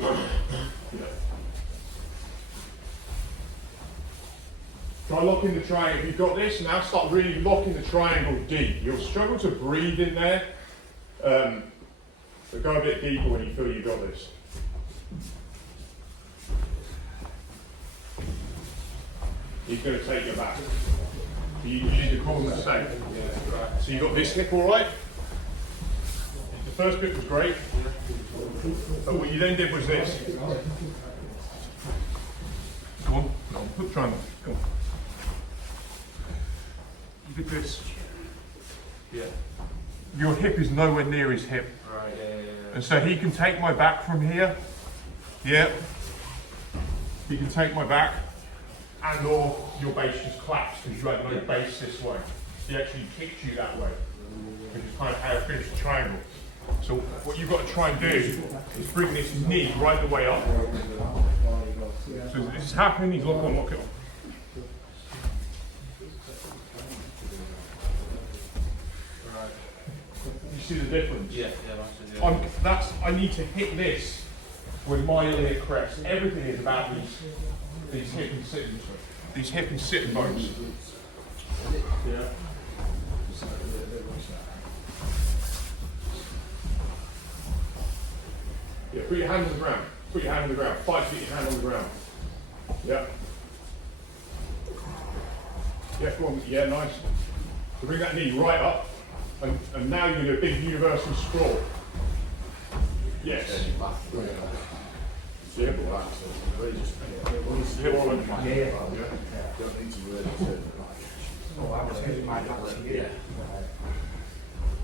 Yeah. Try locking the triangle. If you've got this, now start really locking the triangle deep. You'll struggle to breathe in there, but go a bit deeper when you feel you've got this. He's going to take you back. You need to call them safe. So you've got this hip all right? The first bit was great, but what you then did was this. Come on, put the triangle. Come on. You did this. Yeah. Your hip is nowhere near his hip. Right, yeah. And so he can take my back from here. Yeah. He can take my back. And or your base just collapsed because you had no base this way. He actually kicked you that way. Which is kind of how I finished the triangle. So what you've got to try and do is bring this knee right the way up. So this is happening, he's lock on, lock it on. You see the difference? Yeah, that's I need to hit this with my iliac crest. Everything is about these hip and sitting bones. Yeah. Yeah, put your hand on the ground. Put your hand on the ground. Fight to get your hand on the ground. Yeah. Yeah, come on. Yeah, nice. So bring that knee right up. And now you're doing a big universal sprawl. Yes. Yeah.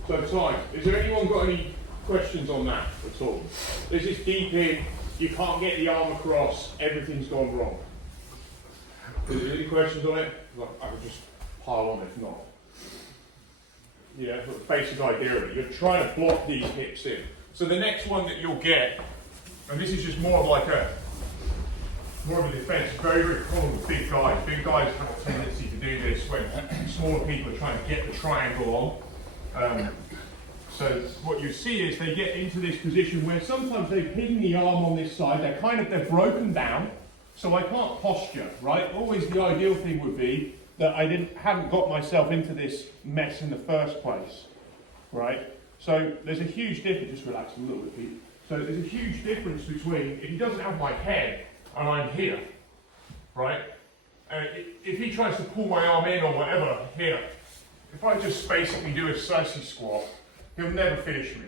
So time, is there anyone got any questions on that at all? This is deep in, you can't get the arm across, everything's gone wrong. Is there any questions on it? I could just pile on if not. Yeah, but the basic idea of it, you're trying to block these hips in. So the next one that you'll get, and this is just more of like more of a defense, very, very common with big guys. Big guys have a tendency to do this when smaller people are trying to get the triangle on. So what you see is they get into this position where sometimes they've hidden the arm on this side, they're broken down, so I can't posture, right? Always the ideal thing would be that I hadn't got myself into this mess in the first place, right? So there's a huge difference, just relax a little bit, Pete. So there's a huge difference between, if he doesn't have my head and I'm here, right? If he tries to pull my arm in or whatever, here, if I just basically do a sissy squat, he'll never finish me.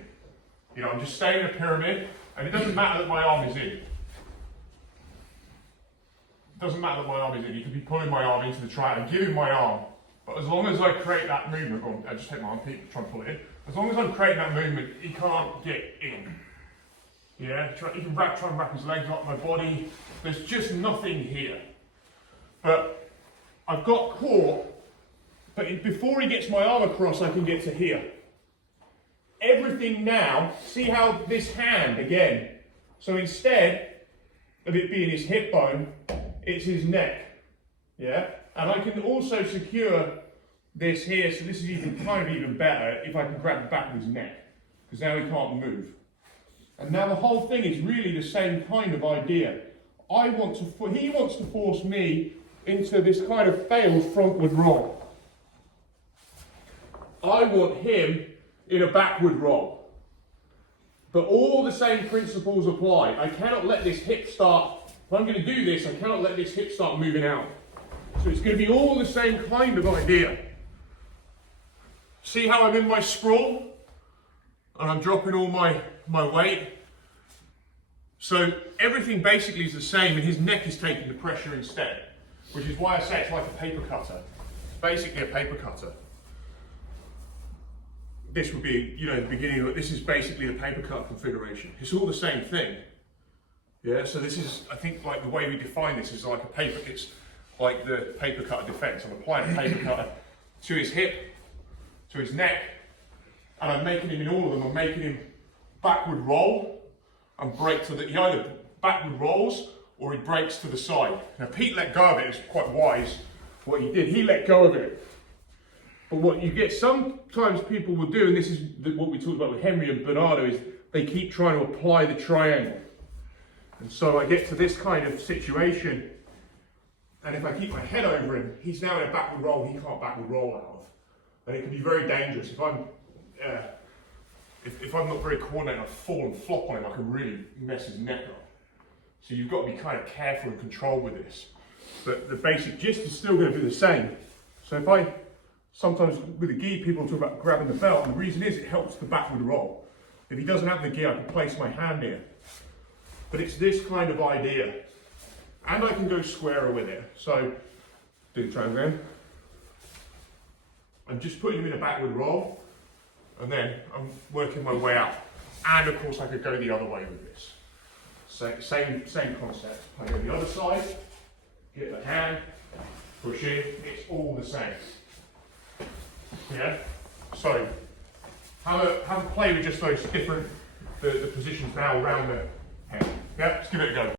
You know, I'm just staying in a pyramid, and it doesn't matter that my arm is in. It doesn't matter that my arm is in. He could be pulling my arm into the triangle and giving my arm, but as long as I create that movement, I just take my arm, try and pull it in. As long as I'm creating that movement, he can't get in. Yeah, he can try and wrap his legs up my body. There's just nothing here. But I've got core, but before he gets my arm across, I can get to here. Everything now, see how this hand again. So instead of it being his hip bone, it's his neck. Yeah? And I can also secure this here, so this is even better if I can grab the back of his neck. Because now he can't move. And now the whole thing is really the same kind of idea. He wants to force me into this kind of failed frontward roll. I want him in a backward roll. But all the same principles apply. I cannot let this hip start, if I'm going to do this, I cannot let this hip start moving out. So it's going to be all the same kind of idea. See how I'm in my sprawl? And I'm dropping all my weight. So everything basically is the same, and his neck is taking the pressure instead. Which is why I say it's like a paper cutter. It's basically a paper cutter. This would be, the beginning of it. This is basically the paper cut configuration. It's all the same thing. Yeah, so this is, I think, like the way we define this is like it's like the paper cutter defense. I'm applying a paper cutter to his hip, to his neck, and I'm making him in all of them, I'm making him backward roll and break to he either backward rolls or he breaks to the side. Now Pete let go of it, it's quite wise what he did. He let go of it. But what you get, sometimes people will do, and this is what we talked about with Henry and Bernardo, is they keep trying to apply the triangle. And so I get to this kind of situation, and if I keep my head over him, he's now in a backward roll he can't backward roll out of. And it can be very dangerous. If I'm not very coordinated, I fall and flop on him, I can really mess his neck up. So you've got to be kind of careful and controlled with this. But the basic gist is still going to be the same. So if I, sometimes with the gi, people talk about grabbing the belt, and the reason is it helps the backward roll. If he doesn't have the gi, I can place my hand here. But it's this kind of idea. And I can go squarer with it. So, do the triangle. I'm just putting him in a backward roll, and then I'm working my way out. And of course I could go the other way with this. So, same concept. I go the other side, get the hand, push in, it's all the same. Yeah? So, have a play with just those different, the positions now around the head. Yeah, let's give it a go.